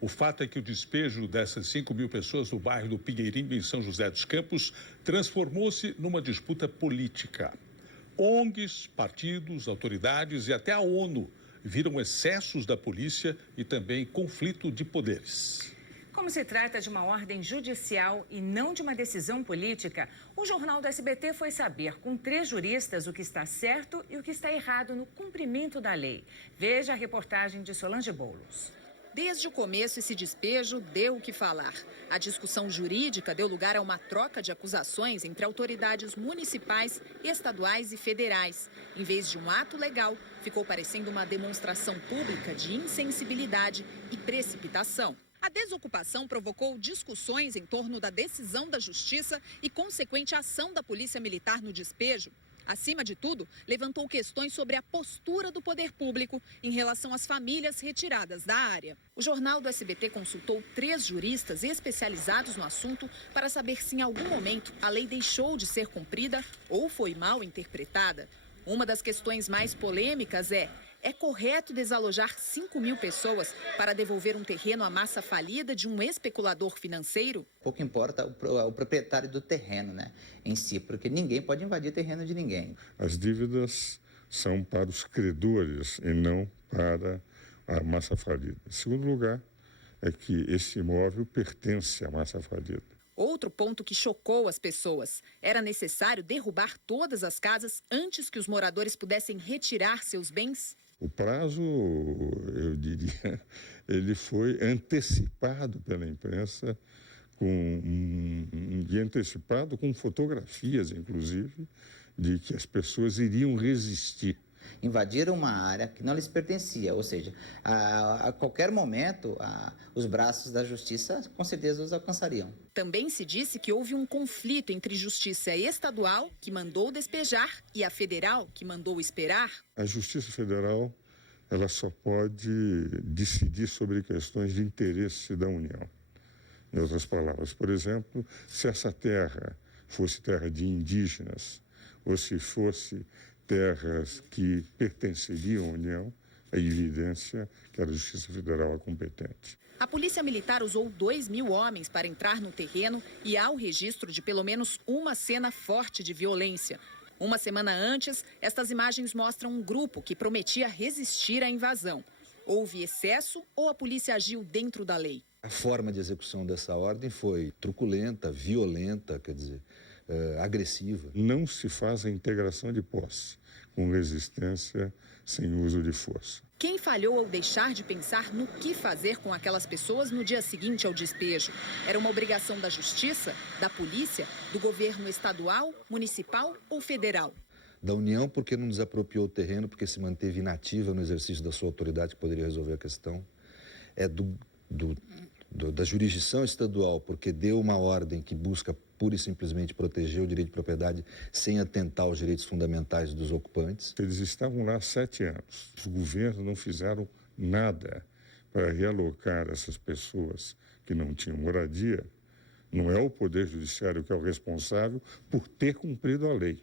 O fato é que o despejo dessas 5.000 pessoas no bairro do Pinheirinho, em São José dos Campos, transformou-se numa disputa política. ONGs, partidos, autoridades e até a ONU viram excessos da polícia e também conflito de poderes. Como se trata de uma ordem judicial e não de uma decisão política, o Jornal do SBT foi saber com 3 juristas o que está certo e o que está errado no cumprimento da lei. Veja a reportagem de Solange Boulos. Desde o começo, esse despejo deu o que falar. A discussão jurídica deu lugar a uma troca de acusações entre autoridades municipais, estaduais e federais. Em vez de um ato legal, ficou parecendo uma demonstração pública de insensibilidade e precipitação. A desocupação provocou discussões em torno da decisão da Justiça e consequente ação da Polícia Militar no despejo. Acima de tudo, levantou questões sobre a postura do poder público em relação às famílias retiradas da área. O Jornal do SBT consultou 3 juristas especializados no assunto para saber se em algum momento a lei deixou de ser cumprida ou foi mal interpretada. Uma das questões mais polêmicas é correto desalojar 5.000 pessoas para devolver um terreno à massa falida de um especulador financeiro? Pouco importa o proprietário do terreno, né, em si, porque ninguém pode invadir terreno de ninguém. As dívidas são para os credores e não para a massa falida. Em segundo lugar, é que esse imóvel pertence à massa falida. Outro ponto que chocou as pessoas. Era necessário derrubar todas as casas antes que os moradores pudessem retirar seus bens? O prazo, eu diria, ele foi antecipado pela imprensa, antecipado com fotografias, inclusive, de que as pessoas iriam resistir. Invadiram uma área que não lhes pertencia, ou seja, a qualquer momento os braços da justiça com certeza os alcançariam. Também se disse que houve um conflito entre justiça estadual, que mandou despejar, e a federal, que mandou esperar. A Justiça Federal, ela só pode decidir sobre questões de interesse da União. Em outras palavras, por exemplo, se essa terra fosse terra de indígenas ou se fosse terras que pertenceriam à União, é evidência que era a Justiça Federal a competente. A Polícia Militar usou 2.000 homens para entrar no terreno e há o registro de pelo menos uma cena forte de violência. Uma semana antes, estas imagens mostram um grupo que prometia resistir à invasão. Houve excesso ou a polícia agiu dentro da lei? A forma de execução dessa ordem foi truculenta, violenta, quer dizer, agressiva. Não se faz a integração de posse com resistência sem uso de força. Quem falhou ao deixar de pensar no que fazer com aquelas pessoas no dia seguinte ao despejo? Era uma obrigação da Justiça, da polícia, do governo estadual, municipal ou federal? Da União, porque não desapropriou o terreno, porque se manteve inativa no exercício da sua autoridade que poderia resolver a questão. É da jurisdição estadual, porque deu uma ordem que busca pura e simplesmente proteger o direito de propriedade sem atentar aos direitos fundamentais dos ocupantes. Eles estavam lá há 7 anos. Os governos não fizeram nada para realocar essas pessoas que não tinham moradia. Não é o Poder Judiciário que é o responsável por ter cumprido a lei.